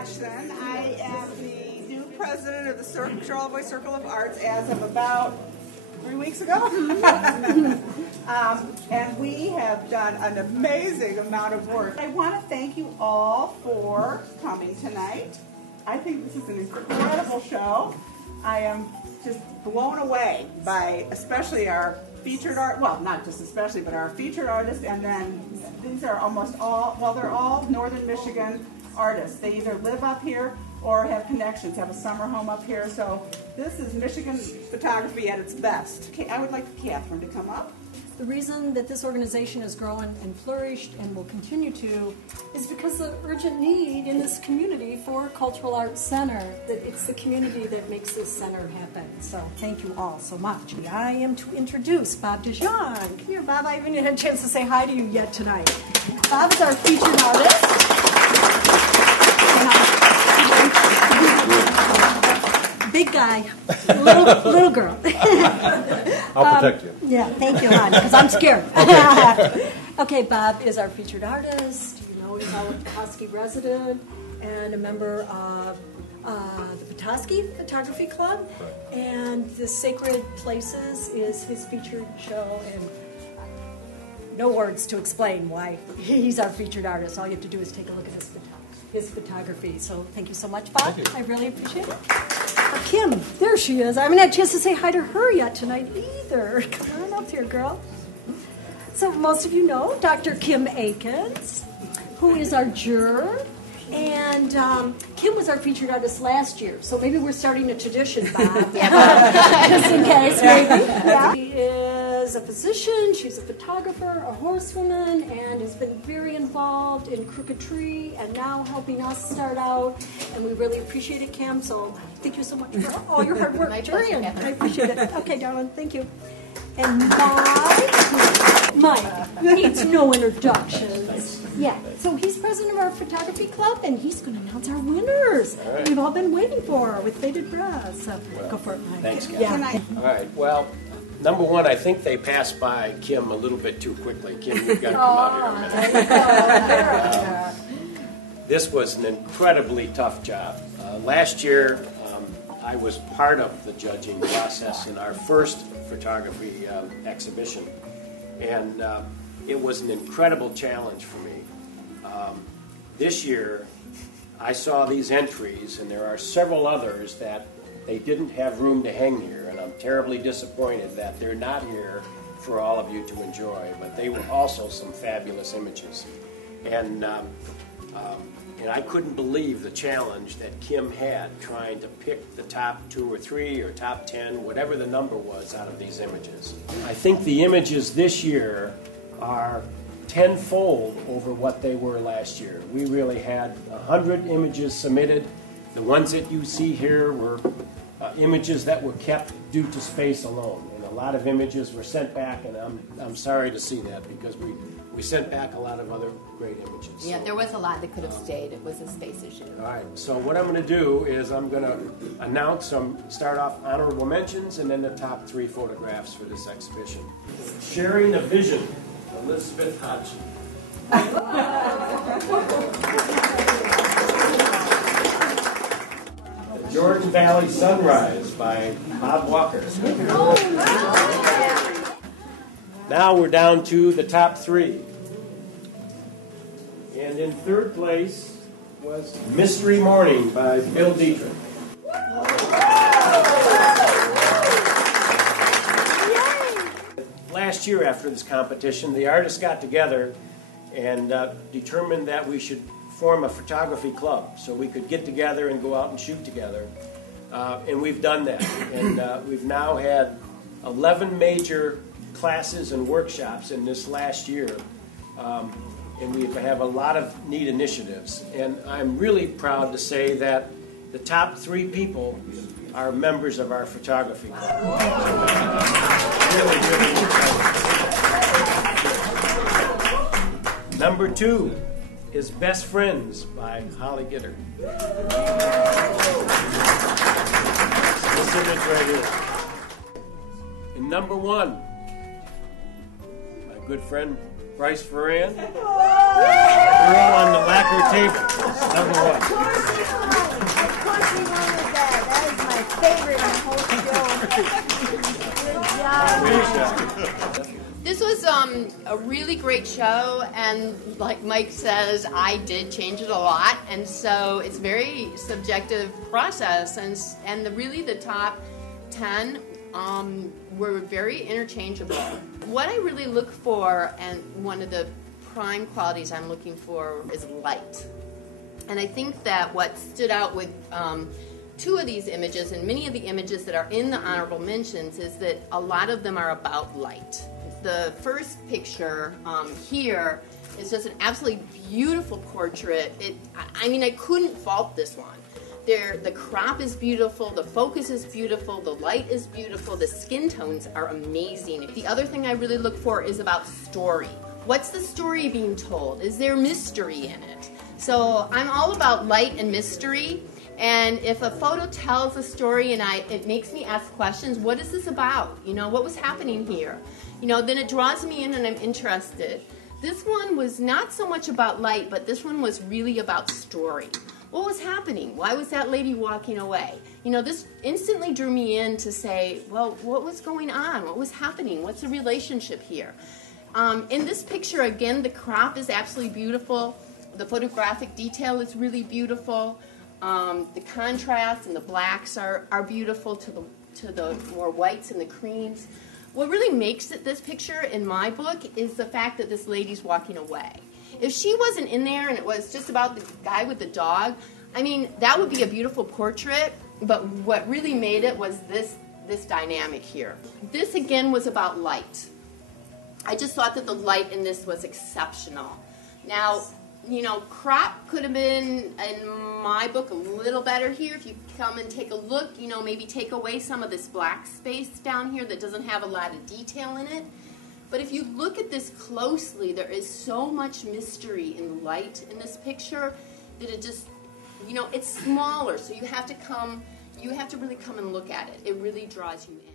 Hodgson. I am the new president of the Charlevoix Circle of Arts as of about 3 weeks ago. And we have done an amazing amount of work. I want to thank you all for coming tonight. I think this is an incredible show. I am just blown away by especially our featured art, well, not just especially, but our featured artists, and then these are almost all, well, they're all Northern Michigan artists. They either live up here or have connections, have a summer home up here. So this is Michigan photography at its best. I would like Catherine to come up. The reason that this organization has grown and flourished and will continue to is because of the urgent need in this community for a cultural arts center. That it's the community that makes this center happen. So thank you all so much. I am to introduce Bob DeJean. Come here, Bob. I haven't had a chance to say hi to you yet tonight. Bob is our featured artist. Big guy, little girl. I'll protect you. Yeah, thank you, hon, because I'm scared. Okay, Bob is our featured artist. You know, he's our Petoskey resident and a member of the Petoskey Photography Club. Right. And the Sacred Places is his featured show, and no words to explain why he's our featured artist. All you have to do is take a look at his photography. So thank you so much, Bob. I really appreciate it. Kim, there she is. I haven't had a chance to say hi to her yet tonight either. Come on up here, girl. So most of you know Dr. Kim Akins, who is our juror. And Kim was our featured artist last year, so maybe we're starting a tradition, Bob. Just in case, maybe. Yeah. She is a physician, she's a photographer, a horsewoman, and has been very involved in Crooked Tree and now helping us start out. And we really appreciate it, Kim, so thank you so much for all your hard work. I appreciate it. Okay, darling, thank you. And Mike needs no introductions. Yeah, so he's president of our photography club, and he's going to announce our winners. Right. We've all been waiting for with bated breath. So go for it, Mike. Thanks, Kathy. Yeah. All right, well, number one, I think they passed by Kim a little bit too quickly. Kim, you've got to come out here. This was an incredibly tough job. Last year, I was part of the judging process in our first photography exhibition, and it was an incredible challenge for me. This year, I saw these entries, and there are several others that they didn't have room to hang here, and I'm terribly disappointed that they're not here for all of you to enjoy, but they were also some fabulous images. And I couldn't believe the challenge that Kim had trying to pick the top 2 or 3 or top 10, whatever the number was, out of these images. I think the images this year are tenfold over what they were last year. We really had 100 images submitted. The ones that you see here were images that were kept due to space alone. And a lot of images were sent back, and I'm sorry to see that, because we sent back a lot of other great images. Yeah, there was a lot that could have stayed. It was a space issue. All right, so what I'm going to do is I'm going to announce start off honorable mentions, and then the top 3 photographs for this exhibition. Sharing a Vision, Elizabeth Hodgson. The Jordan Valley Sunrise by Bob Walker. Now we're down to the top 3. And in third place was Mystery Morning by Bill Dietrich. Last year after this competition, the artists got together and determined that we should form a photography club so we could get together and go out and shoot together. And we've done that. And we've now had 11 major classes and workshops in this last year. And we have a lot of neat initiatives. And I'm really proud to say that the top 3 people are members of our photography club. Really. Number 2 is Best Friends by Holly Gitter. This image right here. And number 1, my good friend Bryce Ferran. Girl on the lacquer table. Number 1. a really great show, and like Mike says, I did change it a lot, and so it's a very subjective process, and really the top 10 were very interchangeable. What I really look for, and one of the prime qualities I'm looking for, is light. And I think that what stood out with two of these images, and many of the images that are in the honorable mentions, is that a lot of them are about light. The first picture here is just an absolutely beautiful portrait. I mean, I couldn't fault this one. The crop is beautiful, the focus is beautiful, the light is beautiful, the skin tones are amazing. The other thing I really look for is about story. What's the story being told? Is there mystery in it? So I'm all about light and mystery. And if a photo tells a story and it makes me ask questions, what is this about? You know, what was happening here? You know, then it draws me in and I'm interested. This one was not so much about light, but this one was really about story. What was happening? Why was that lady walking away? You know, this instantly drew me in to say, well, what was going on? What was happening? What's the relationship here? In this picture, again, the crop is absolutely beautiful. The photographic detail is really beautiful. The contrast and the blacks are beautiful to the more whites and the creams. What really makes it this picture in my book is the fact that this lady's walking away. If she wasn't in there and it was just about the guy with the dog, I mean, that would be a beautiful portrait, but what really made it was this dynamic here. This, again, was about light. I just thought that the light in this was exceptional. Now, you know, crop could have been, in my book, a little better here. If you come and take a look, you know, maybe take away some of this black space down here that doesn't have a lot of detail in it. But if you look at this closely, there is so much mystery in the light in this picture that it just, you know, it's smaller, so you have to really come and look at it. It really draws you in.